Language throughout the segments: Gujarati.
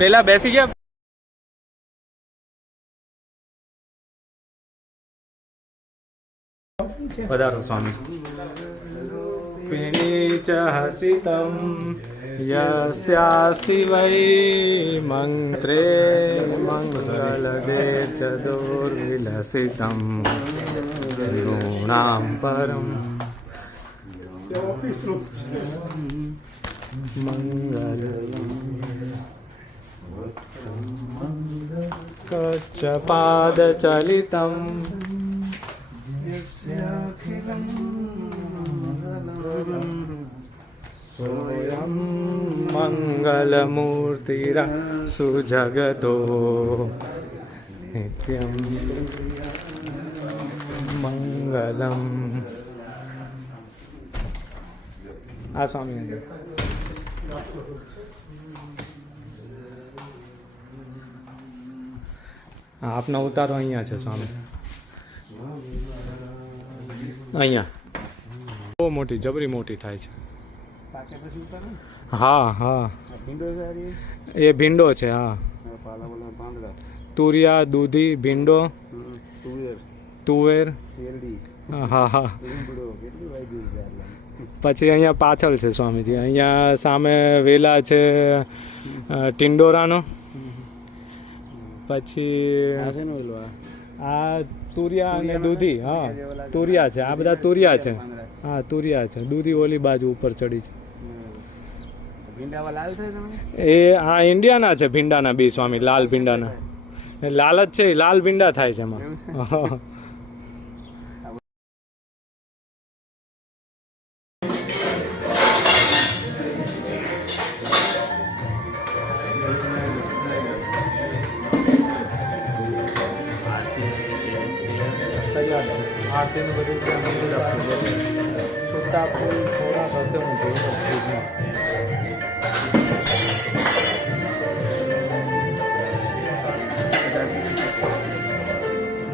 પેલા બેસી ગયા. પધારો સ્વામી. પિણીચ હસિતમ યસ્યાસ્તિ વૈ મંત્રે મંગલદે ચ દુર્વિલસિતમ ગુણામ પરમ મંગલ કચ્છ પાદ ચલિતમ સોયમ મંગલમૂર્તિરા સુજગતો નિત્યમ મંગલમ. આ સ્વામી આપના ઉતારો અહીંયા છે સ્વામી. અહીંયા બહુ મોટી જબરી મોટી થાય છે. હા હા એ ભીંડો છે. હા તુરિયા દૂધી ભીંડો તુવેર. હા હા પછી અહીંયા પાછળ છે સ્વામીજી. અહીંયા સામે વેલા છે ટિંડોરાનો. પછી આ તુરિયા અને દૂધી. હા તુરિયા છે. આ બધા તુરિયા છે. હા તુરિયા છે. દૂધી ઓલી બાજુ ઉપર ચડી છે. એ આ ઇન્ડિયાના છે ભીંડાના બી સ્વામી. લાલ ભીંડાના લાલ જ છે. લાલ ભીંડા થાય છે એમાં. આરતીનું બધું ત્યાં મંદિર આપવું છૂટા ફૂલ થોડા હશે. હું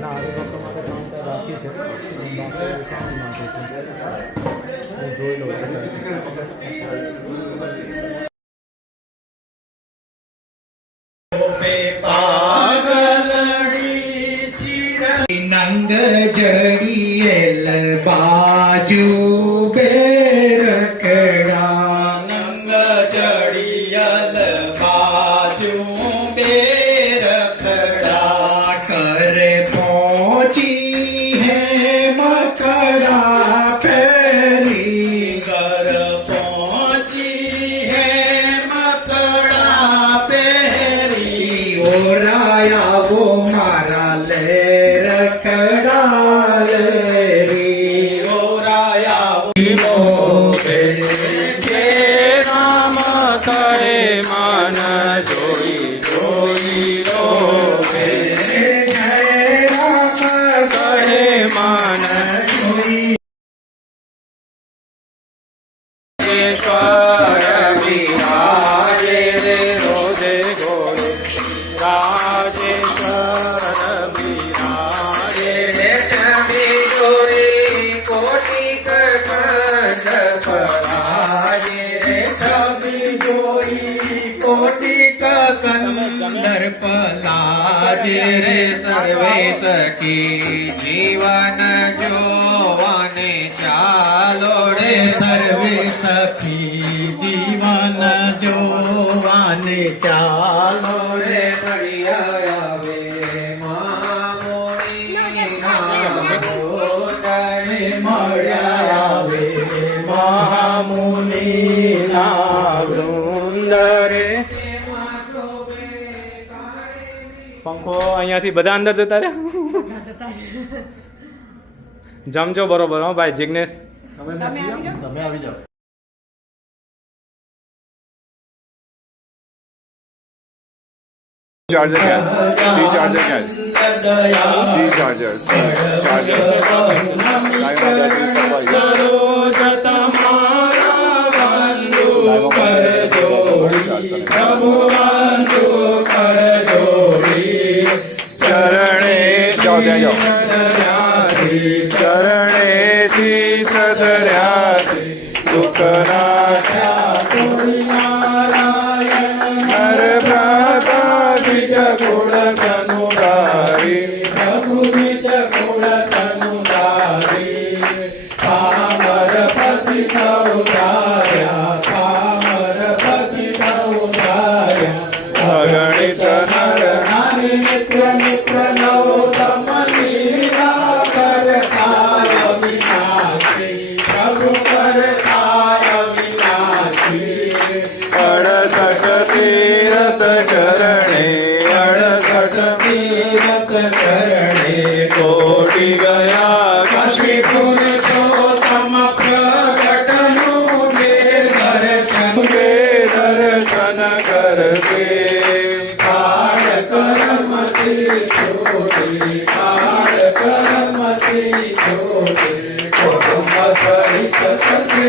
ના આવી વખત માટે કાઉન્ટર રાખી છે. હું જોઈ લઉં છું. નંગ જડીએલ બાજુ બેરકડા નંગ જડીએલ બાજુ બેરકડા કરે પહોંચી હે મકડા પેરી કર પહોંચી હે મકડા પેરી ઓરાયા વો મારા લે રામ કરે મન જોઈ જોઈ રોવે. રામ કરે મન જોઈ વિરાજે રે રોજે ગોરે રાજેશ્વર વિરાજે રે છબી જોઈ કોટી કંડ પરાજે રે છબી જોઈ કોટી કંદર પલાજે રે સર્વે સખી જીવન જોવાને ચાલો રે સર્વે સખી જીવન જોવાને ચાલો રે મળ્યા આવે મળ્યા આવે મહામુનિ ના વૃંદ રે. પંખો અહીંયાથી બધા અંદર જતા રહ્યા. જમજો બરોબર. હો ભાઈ જિગ્નેશ તમે આવી જાઓ. Charger can. Three charger can. Three chargers. Charger. ચરણે ચરણે શીશ ધર્યા દુઃખ નાશ હર પ્રાપ્ત 68 તીરથ ચરણે 68 તીરથ ચરણે કોટી ગયા કાશી પુરુષોત્તમ પ્રગટનું બે દર્શન કે દર્શન કરશે કાળ કરમથી છોડી કાળ કરમથી છોડી કુટુંબ સહિત થશે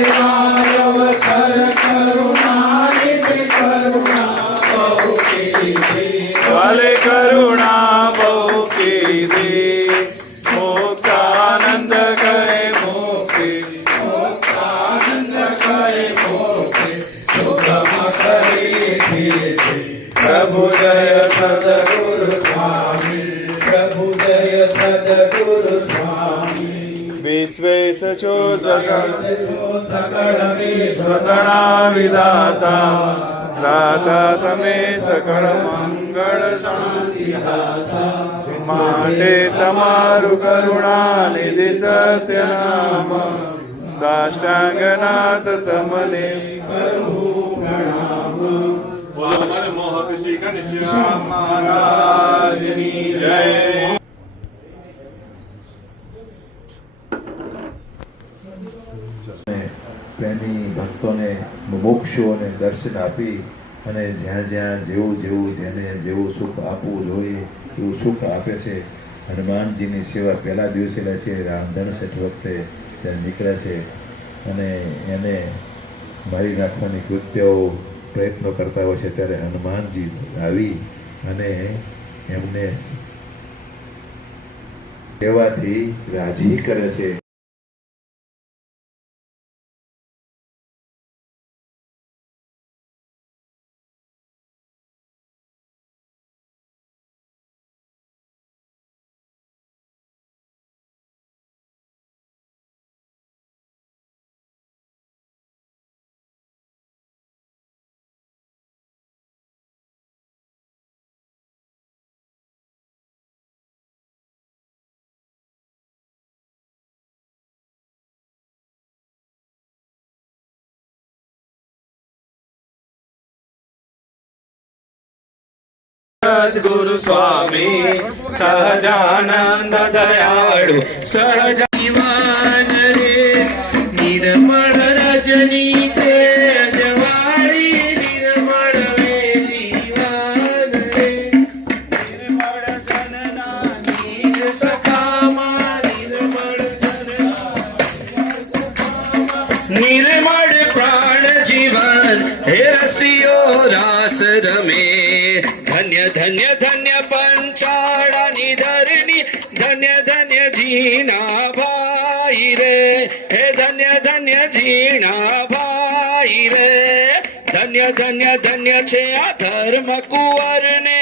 અવસર કરુણાનિધિ કરુણા બહુ કીધી વાલે કરુણા બહુ કીધી મુક્તાનંદ કહે મોક્ષી આનંદ કરે મોક્ષે સુગમ કરી દીધી પ્રભુદય સદગુરુ સ્વામી પ્રભુદય સદગુરુ સ્વામી વિશ્વેશ છો સગળ સકળ સગણા વિધાતા દાતા તમે સકળ મંગળ શાંતિ માટે તમારું કરુણા નિધિ સત્ય નામ સાષ્ટાંગનાથ તમને મોહક શ્રી ઘનશ્યામ મહારાજની જય પ્રેમી ભક્તોને મુમુક્ષુઓને દર્શન આપી અને જ્યાં જ્યાં જેવું જેને જેવું સુખ આપવું જોઈએ એવું સુખ આપે છે. હનુમાનજીની સેવા પહેલા દિવસે લે છે, રામધન શેઠ વખતે ત્યાં નીકળે છે અને એને મારી નાખવાની કૃત્યો પ્રયત્નો કરતા હોય છે ત્યારે હનુમાનજી આવી અને એમને સેવાથી રાજી કરે છે. સદગુરુ સ્વામી સહજાનંદ દયાળુ સહજીવન રે નિર્મળ રજની તેજવાળી નિર્મળ વેલીવાન રે નિર્મળ જનના નિજ સખામાં નિર્મળ નિર્મળ પ્રાણ જીવન હે રસિયો રાસ રમે ધન્ય ધન્ય ધન્ય પંચાળાની ધરણી ધન્ય ધન્ય જીણા ભાઈ રે હે ધન્ય ધન્ય જીણા ભાઈ રે ધન્ય ધન્ય ધન્ય છે આ ધર્મ કુંવરને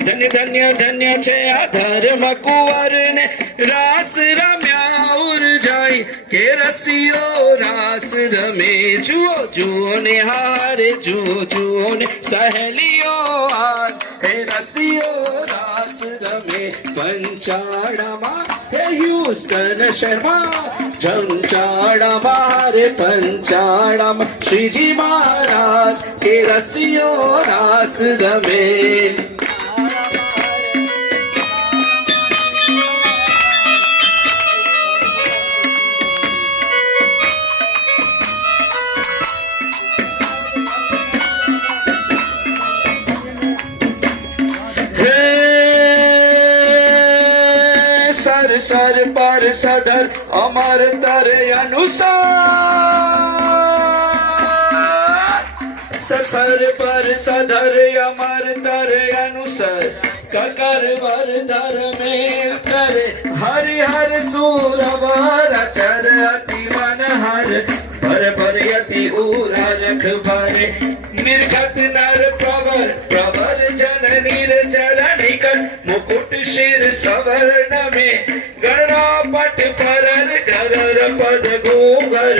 ધન્ય ધન્ય ધન્ય છે આ ધર્મ કુંવરને રાસ રમ્યા ઉરજાઈ કે રસિયો રાસ રમે જુઓ જુઓ ને હારે જુઓ જુઓ ને સહેલીઓ હાર હે રસિયો રાસ રમે પંચાળામાં હે હ્યુસ્ટન શર્મા જંચાળામાં રે પંચાળામાં શ્રીજી મહારાજ કે રસિયો રાસ રમે સર પર સદર અમર તર અનુસાર સર પર સદર અમર તર અનુસાર કકર વર ધર મેલ કરે હરિ હર સુર વર ચર અતિ મન હર ભર ભર યતિ ઉરા રખ ભરે નિર્ગત નર પ્રવર પ્રવર જન નિર્જર નિકટ મુકુટ શિર સવર્ણ में गणना पट फरन गरर पद गोबर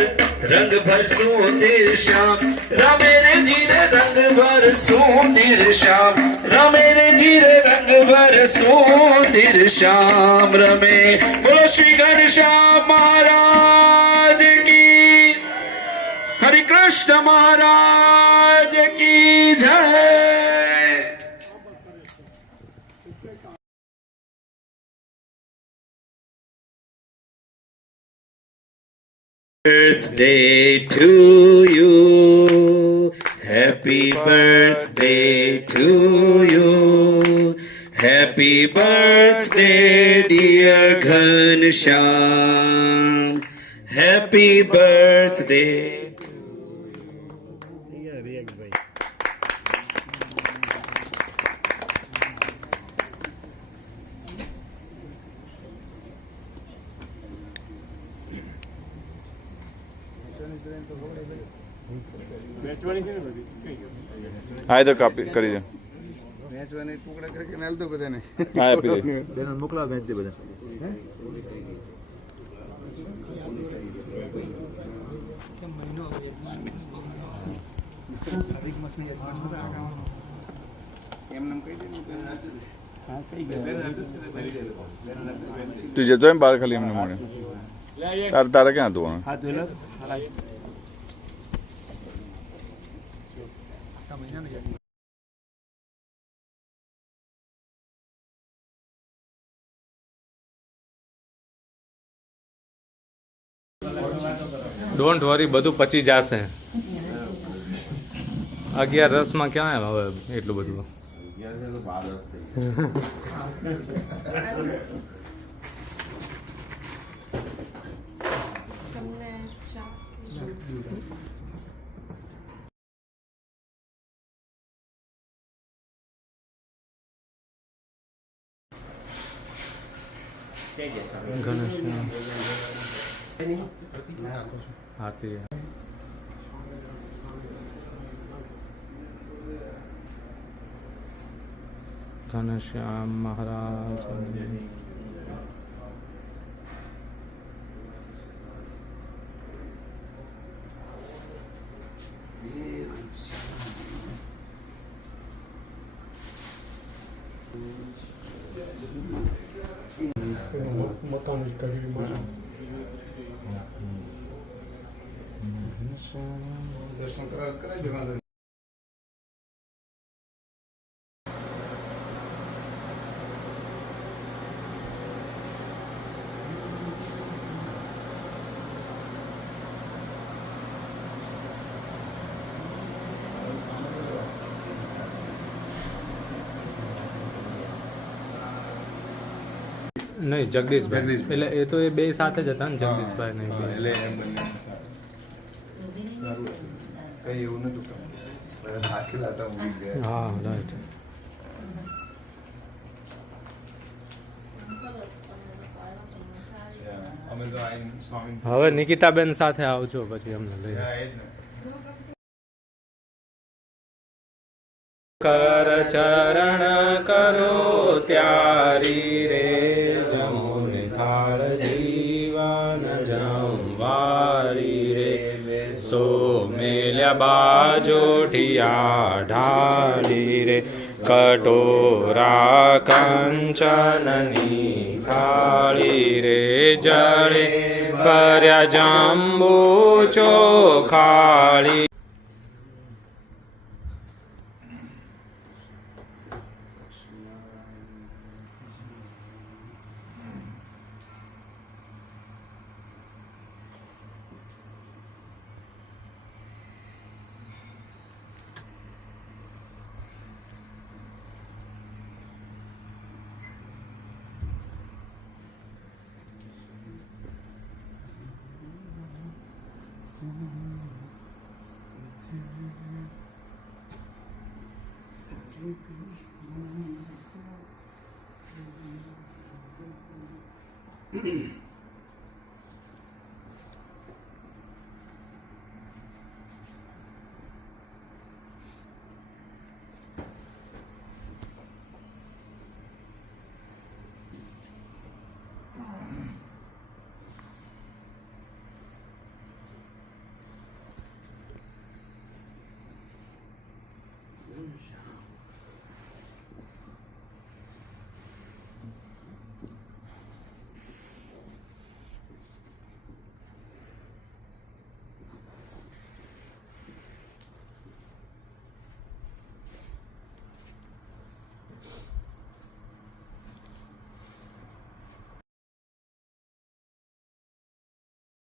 रंग भर सुंदर श्याम रमेरे जीर रंग भर सुंदर श्याम रमेरे जीर रंग भर सुंदर श्याम रमे बोलो श्री घनश्याम महाराज की हरि कृष्ण महाराज की जय। Birthday to you, happy birthday to you, happy birthday dear Ghanshyam, happy birthday. હા એ તો કાપી કરી દે વેચવાને ટુકડા કરીને હાલ દો બધાને. હા આપી દે બેન મોકલાવ વેચ દે બધા એમને કહી દે તું જતો એમ બહાર ખાલી એમને મળે તારે ક્યાં હતું ડોન્ટ વરી, બધું પચી જશે. 11 રસમાં ક્યાં હવે એટલું બધું. હાથી ઘનશ્યામ મહારાજ. દર્શન કરાવી દેવાનું. નહીં, જગદીશભાઈ. એટલે એ તો એ બે સાથે જ હતા ને, જગદીશભાઈ ને એટલે એમ બંને કઈ એવું નતું હાકેલા હતા ઊંઘી ગયા. હા, રાઈટ. અમે તો આઈને સ્વામી હવે નિકિતાબેન સાથે આવજો, પછી અમને લઈ હા, એ જ ને. કર ચરણ કરો ત્યારી રે, જમુને થાળ જીવન જમવારી રે, સો મેલ્યા બાજોઠિયા ઢાળી રે, કટોરા કંચનની થાળી રે, જળે ભર્યા જંબુ ચોખાળી.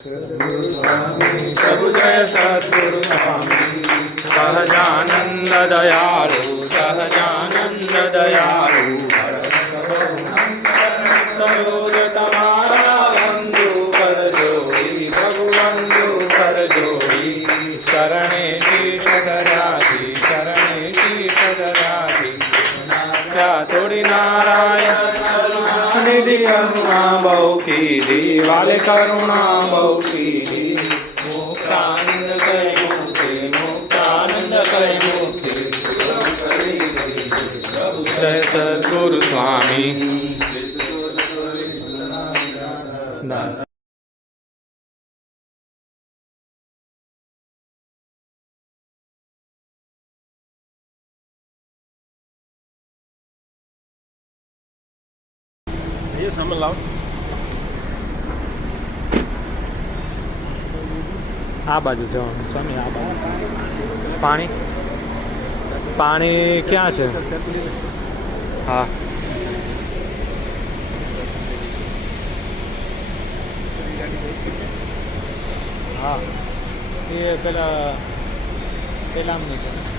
પ્રભુ જય સદગુરુ સ્વામી સહજાનંદ દયાળુ સહજાનંદ દયાળુ સરોજ તમારા બંધુ કર જોડી પ્રભુ બંધુ કર જોડી શરણે શીશ ધરાજી શરણે શીશ ધરાજી થોડી નારાયણ નિધિ કરુણા બહુ કીધી વાલે કરુણા બહુ કીધી મુક્તાનંદ કઈ મુક્તિ મુક્તાનંદ કઈ મુક્તિ જય સદગુરુ સ્વામી આ બાજુ જવાનું સ્વામી આ બાજુ પાણી પાણી ક્યાં છે હા હા એ પેલા પેલામનું છે